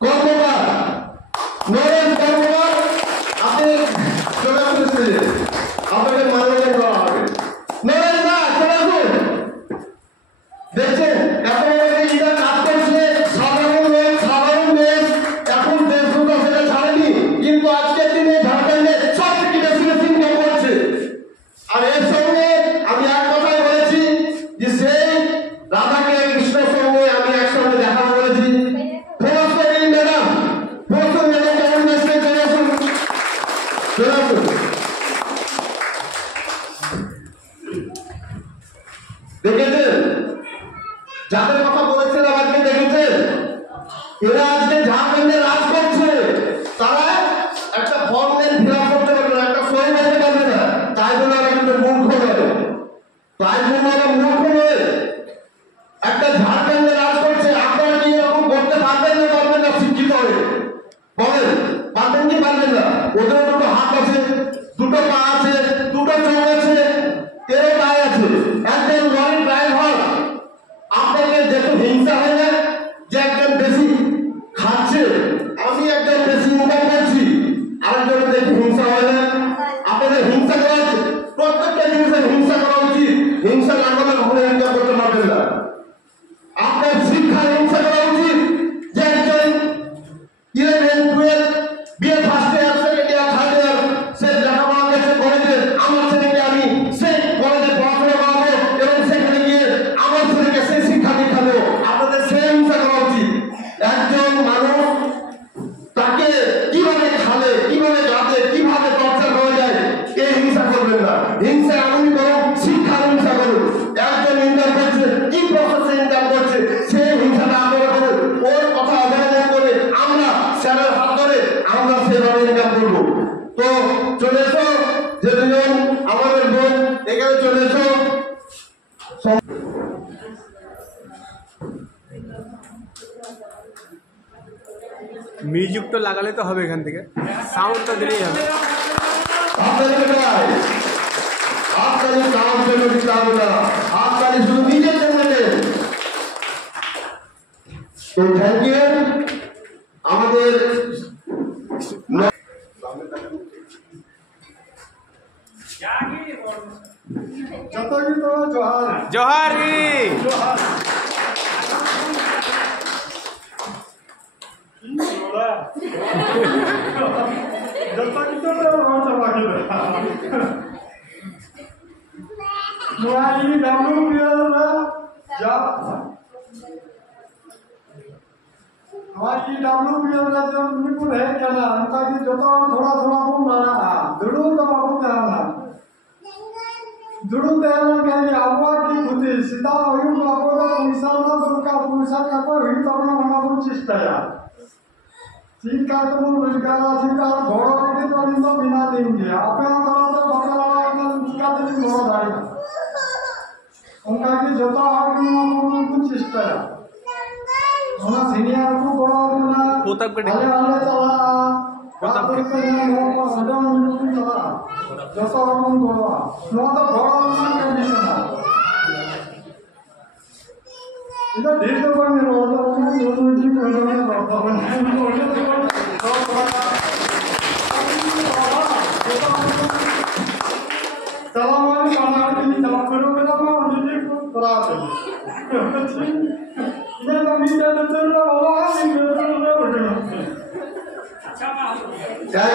কর্মকার নরেশ কর্মকার আপনি চলে আসুন স্টেজে, আপনাকে মানবন্ধন করা হবে। নরেশ দা চলে আসুন। দেখছেন এত বড় কাজ করছে, সাধারণ লোক সাধারণ দেশ, এখন দেশগুলো সেটা ছাড়েনি, কিন্তু আজকের দিনে ঝাড়খণ্ডে সব থেকে বেশি বেশি ইনকাম করছে। আর এর সঙ্গে আমি এক কথাই বলেছি যে সেই রাধাকে কৃষ্ণের সঙ্গে আমি একসঙ্গে দেখা করেছি। ম্যাডাম প্রথম ম্যাডাম কেমন আসছেন, চলে আসুন চলে আসুন। দেখেছেন যাদের কথা বলেছিলাম আজকে, দেখেছেন এরা আজকে ঝাড়খণ্ডে রাজ করছে। তারা একটা ফর্ম ফিল আপ করতে পারবে না, একটা সই করতে পারবে না, তাই জন্য ওরা কিন্তু মূর্খ নয়, তাই জন্য ওরা মূর্খ নয়। একটা ঝাড়খণ্ডে রাজ করছে, আপনারা কি এরকম করতে পারবেন না? পারবেন না? শিক্ষিত হয়ে বলেন, পারবেন কি পারবেন না? ওদের দুটো হাত আছে, দুটো পা আছে, দুটো চোখ আছে, তেরো গায়ে আছে। একজন লরি ড্রাইভার আপনাকে দেখুন, হিংসা হয় না যে একজন বেশি খাচ্ছে, আমি একজন বেশি ইনকাম করছি, আরেকজন দেখে হিংসা হয় না? আপনাদের হিংসা করা উচিত, প্রত্যেকটা জিনিসের হিংসা করা উচিত। হিংসা না করলে কখনো ইনকাম করতে পারবেন না। আপনার শিক্ষার হিংসা করা উচিত, যে একজন 11, 12 BA first year, second year, third year সে লেখাপড়া করছে কলেজে, আমার ছেলেকে আমি সেই কলেজে পড়াশোনা করাবো এবং সেখানে গিয়ে আমার ছেলেকে সেই শিক্ষা দীক্ষা দেবো। আপনাদের সেই হিংসা করা উচিত। একজন মানুষ তাকে কিভাবে খালে, কিভাবে গাতে, কিভাবে টর্চার করা যায়, এই হিংসা করবেন না। হিংসা এমনই করুন, শিক্ষার হিংসা করুন। একজন ইনকাম করছে, কি প্রসেসে ইনকাম করছে, সেই হিংসাটা আপনারা করুন। ওর কথা অবলম্বন করে আমরা স্যারের হাত ধরে আমরা সেভাবে ইনকাম করবো। তো চলে এসো, যে দুজন আমাদের বোন এখানে চলে এসো। মিউজিক তো লাগালে তো হবে, এখান থেকে সাউন্ড তো দিলেই হবে। আপনাদের কাজ জন্য দিতে হবে না, আপনাদের শুধু নিজের জন্য দেন। তো থ্যাংক ইউ। আমাদের জোহারি Thank you.